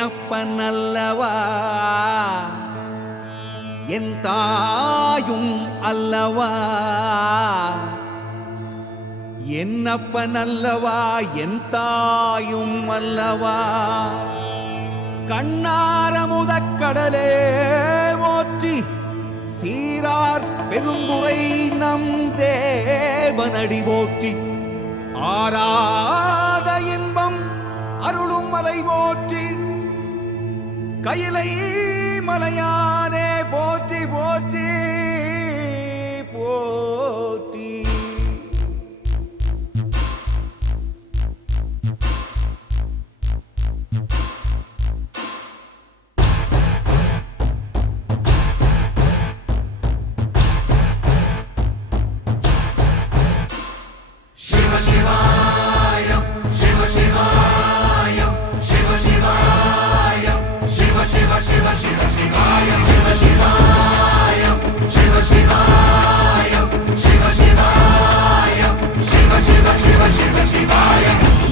என்னப்பனல்லவா என் தாயும் அல்லவா என்னப்பனல்லவா என் தாயும் அல்லவா கண்ணாரமுதக்கடலே போற்றி சீரார் பெருந்துரை நம் தேவனடி போற்றி ஆராத இன்பம் அருளும் மலை போற்றி கையிலை மலையானே போற்றி போற்றி போற்றி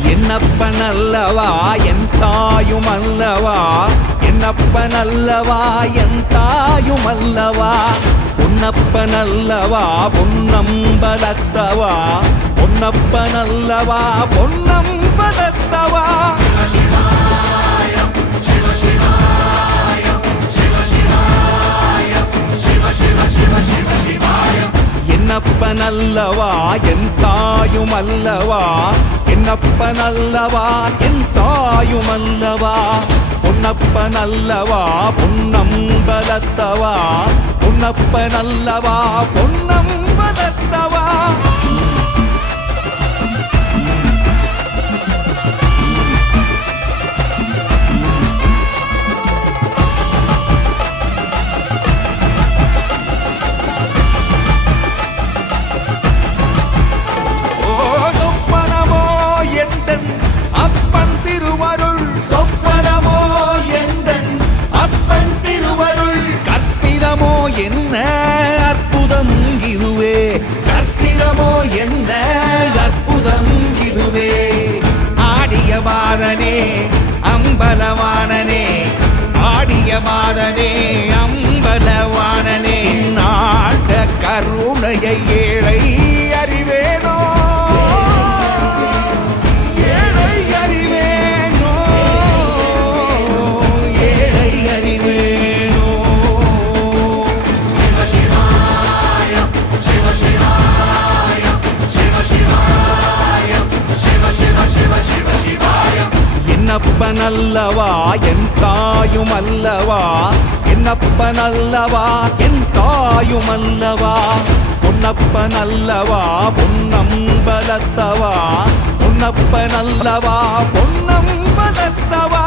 என்னப்பனல்லவா என் தாயும் அல்லவா என்னப்பனல்லவா என் தாயும் அல்லவா பொன்னப்பனல்லவா பொன்னம்பலத்தவா பொன்னப்பனல்லவா பொன்னம்பலத்தவா என்னப்பனல்லவா என் தாயும் அல்லவா என்னப்பனல்லவா என் தாயும் அல்லவா பொன்னப்பனல்லவா பொன்னம்பலத்தவா பொன்னப்பனல்லவா பொன்னம்பலத்தவா என்ன அற்புதம் இதுவே கற்பிதமோ என்ன அற்புதம் இதுவே ஆடிய மாதனே அம்பலவானனே ஆடிய மாதனே அம்பலவானனே நாட கருணையை ஏழை அறிவேனோ ஏழை அறிவேனோ ஏழை அறிவேனோ என்னப்பனல்லவா என் தாயும் அல்லவா என்னப்பனல்லவா என் தாயும் அல்லவா பொன்னப்பனல்லவா பொன்னம்பலத்தவா பொன்னப்பனல்லவா பொன்னம்பலத்தவா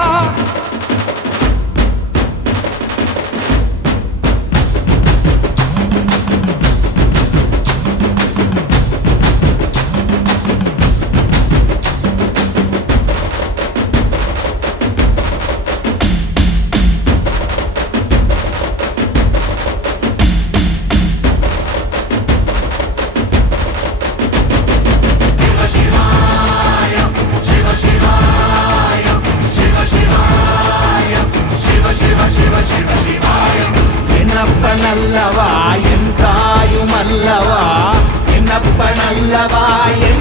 என்னப்பனல்லவா என் தாயும் அல்லவா என்னப்பனல்லவா என்